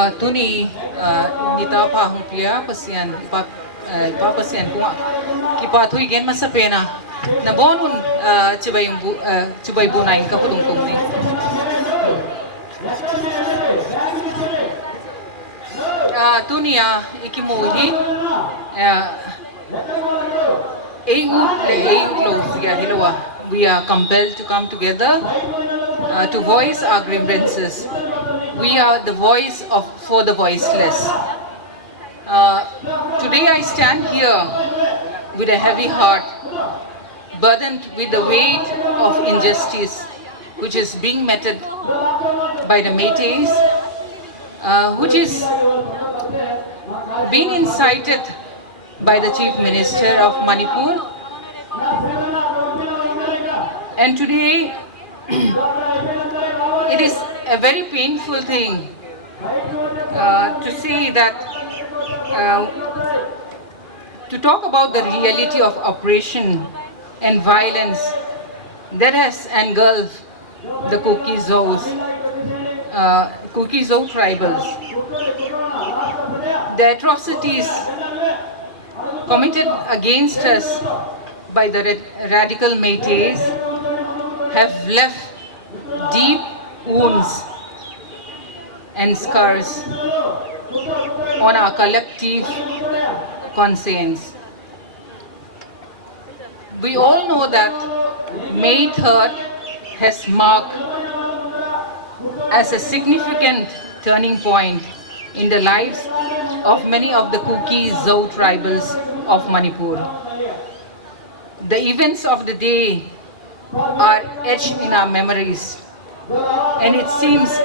Tuni nita pa hong pia pasian pa pasian kuma kipa thui gen masa pena na bonun cibai bunain ka pudung tung ni tunia ikimuhi we are compelled to come together to voice our grievances. We are the voice for the voiceless. Today I stand here with a heavy heart, burdened with the weight of injustice which is being meted by the Métis, which is being incited by the Chief Minister of Manipur. And today, it is a very painful thing to see that, to talk about the reality of oppression and violence that has engulfed the Kuki Zou tribals. The atrocities committed against us by the radical Métis have left deep wounds and scars on our collective conscience. We all know that May 3rd has marked as a significant turning point in the lives of many of the Kuki Zou tribals of Manipur. The events of the day are etched in our memories, and it seems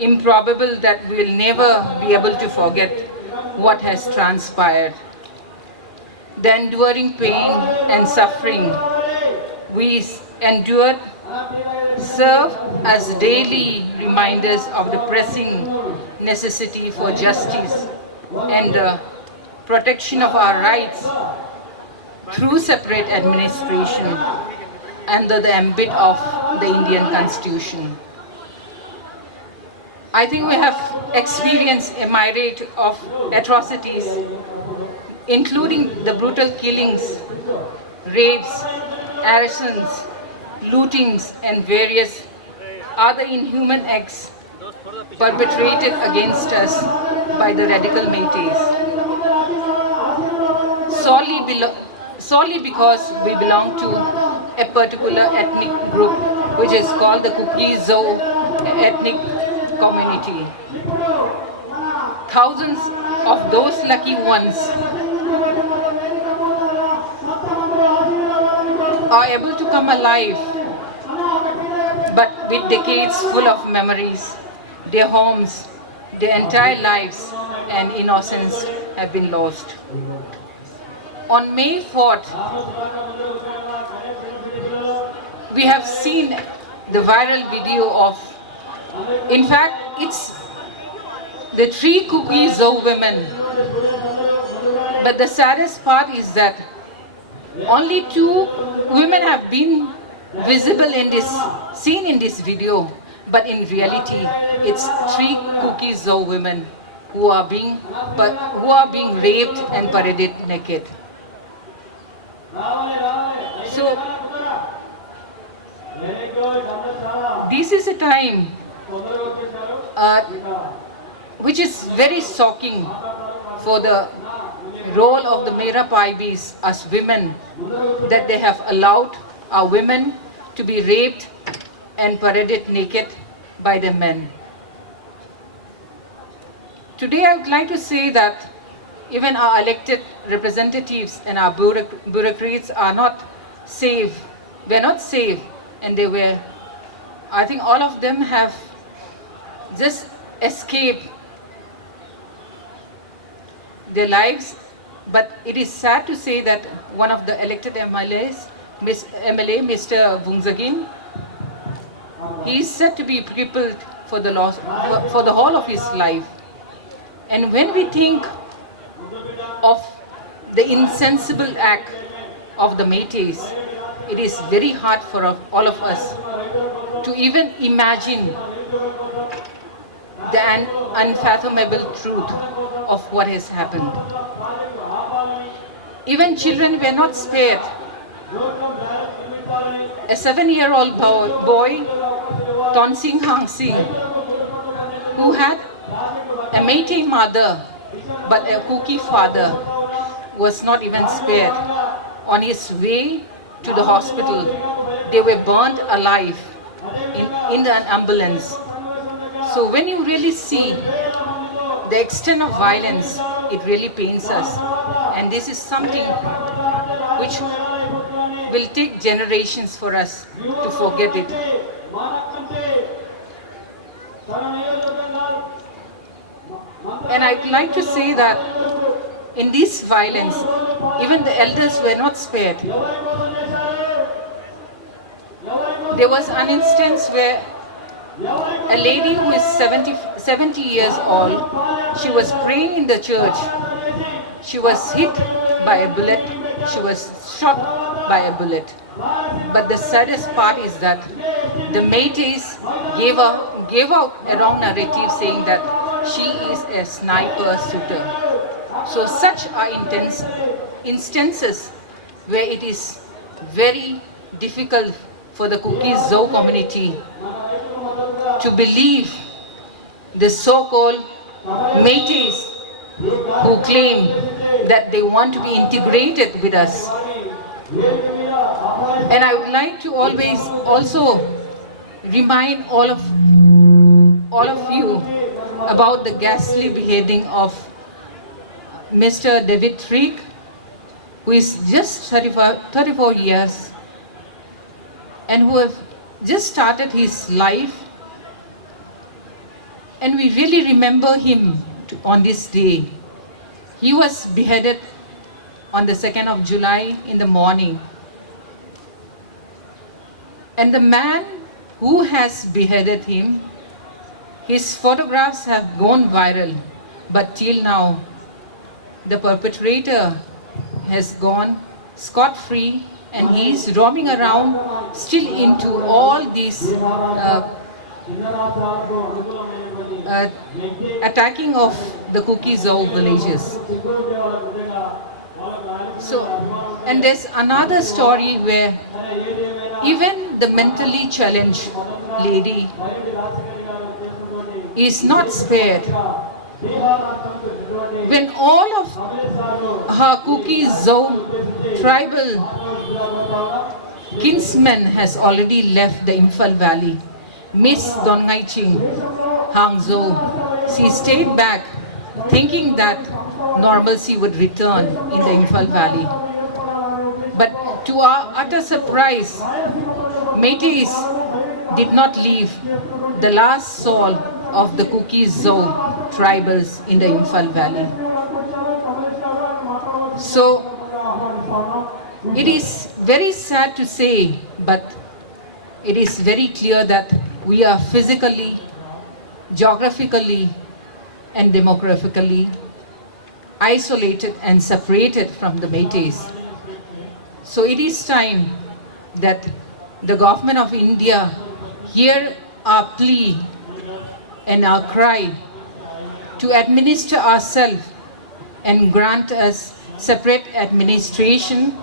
improbable that we will never be able to forget what has transpired. The enduring pain and suffering we endured serve as daily reminders of the pressing necessity for justice and the protection of our rights through separate administration under the ambit of the Indian Constitution. I think we have experienced a myriad of atrocities, including the brutal killings, rapes, arrests, lootings, and various other inhuman acts perpetrated against us by the radical Métis. Solely because we belong to a particular ethnic group, which is called the Kuki Zou ethnic community. Thousands of those lucky ones are able to come alive, but with decades full of memories, their homes, their entire lives and innocence have been lost. On May 4th, we have seen the viral video of, in fact, it's the 3 Kuki Zou women. But the saddest part is that only 2 women have been visible in this, seen in this video. But in reality, it's 3 Kuki Zou women who are being raped and paraded naked. So, this is a time which is very shocking for the role of the Mera Paibis as women, that they have allowed our women to be raped and paraded naked by the men. Today I would like to say that even our elected representatives and our bureaucrats are not safe. They are not safe, and they were, I think all of them have just escaped their lives. But it is sad to say that one of the elected MLA, Mr. Vungzagin, he is said to be crippled for the whole of his life. And when we think of the insensible act of the Métis, it is very hard for all of us to even imagine the and unfathomable truth of what has happened. Even children were not spared. A 7-year-old boy, Tonsing Hang Sing, who had a Meitei mother but a Kuki father, was not even spared. On his way to the hospital, they were burned alive in the ambulance. So when you really see the extent of violence, it really pains us. And this is something which will take generations for us to forget it. And I'd like to say that in this violence, even the elders were not spared. There was an instance where a lady who is 70 years old, she was praying in the church. She was hit by a bullet. She was shot by a bullet. But the saddest part is that the Meiteis gave out a wrong narrative saying that she is a sniper shooter. So such are intense instances where it is very difficult for the Kuki Zou community to believe the so-called Meiteis who claim that they want to be integrated with us. And I would like to always also remind all of you about the ghastly beheading of Mr. David Trick, who is just 34 years and who have just started his life. And we really remember him on this day. He was beheaded on the 2nd of July in the morning. And the man who has beheaded him, his photographs have gone viral, but till now, the perpetrator has gone scot-free and he is roaming around still into all these attacking of the Kuki Zou villages. So, and there's another story where even the mentally challenged lady is not spared. When all of her Kuki Zou tribal kinsmen has already left the Imphal Valley, Miss Dongai Ching Hangzhou, she stayed back thinking that normalcy would return in the Imphal Valley. But to our utter surprise, Meiteis did not leave the last soul of the Kuki Zou tribals in the Imphal Valley. So it is very sad to say, but it is very clear that we are physically, geographically, and demographically isolated and separated from the Meiteis. So it is time that the government of India hear our plea and our cry to administer ourselves and grant us separate administration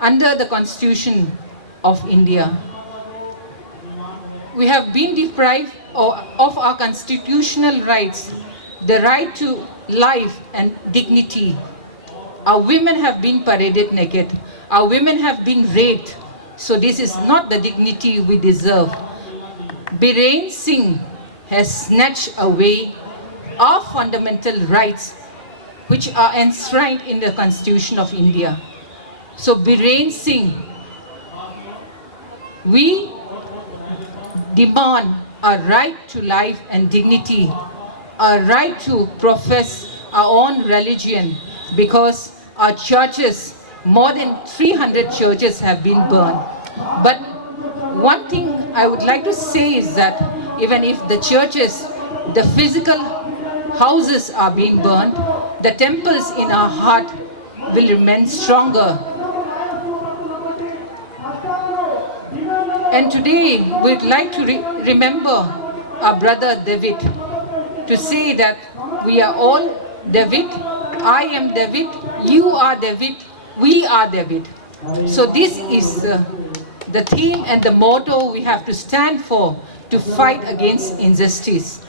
under the Constitution of India. We have been deprived of our constitutional rights, the right to life and dignity. Our women have been paraded naked. Our women have been raped. So this is not the dignity we deserve. Biren Singh has snatched away our fundamental rights which are enshrined in the Constitution of India. So Biren Singh, we demand a right to life and dignity, a right to profess our own religion, because our churches, more than 300 churches have been burned. But one thing I would like to say is that even if the churches, the physical houses are being burned, the temples in our heart will remain stronger. And today we'd like to remember our brother David. to say that we are all David, I am David, you are David, we are David. So this is the theme and the motto we have to stand for to fight against injustice.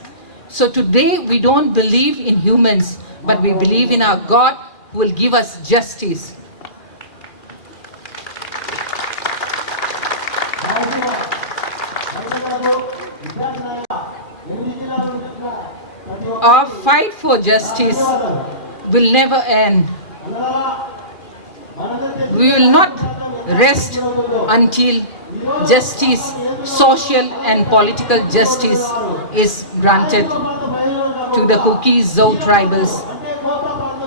So today we don't believe in humans, but we believe in our God who will give us justice. Our fight for justice will never end. We will not rest until justice, social and political justice is granted to the Marygrace Zou tribals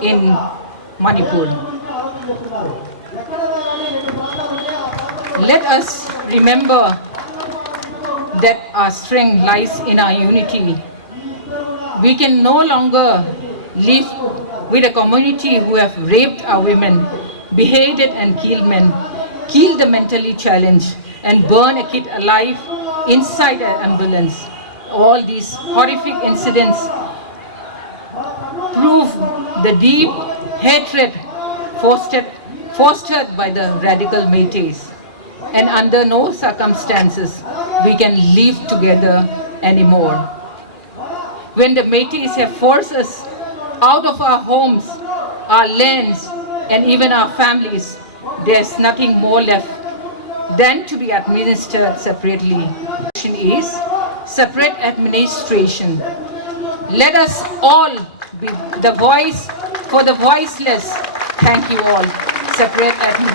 in Manipur. Let us remember that our strength lies in our unity. We can no longer live with a community who have raped our women, beheaded and killed men, killed the mentally challenged, and burned a kid alive inside an ambulance. All these horrific incidents prove the deep hatred fostered by the radical Métis. And under no circumstances we can live together anymore. When the Métis have forced us out of our homes, our lands, and even our families, there's nothing more left than to be administered separately. The question is separate administration. Let us all be the voice for the voiceless. Thank you all. Separate administration.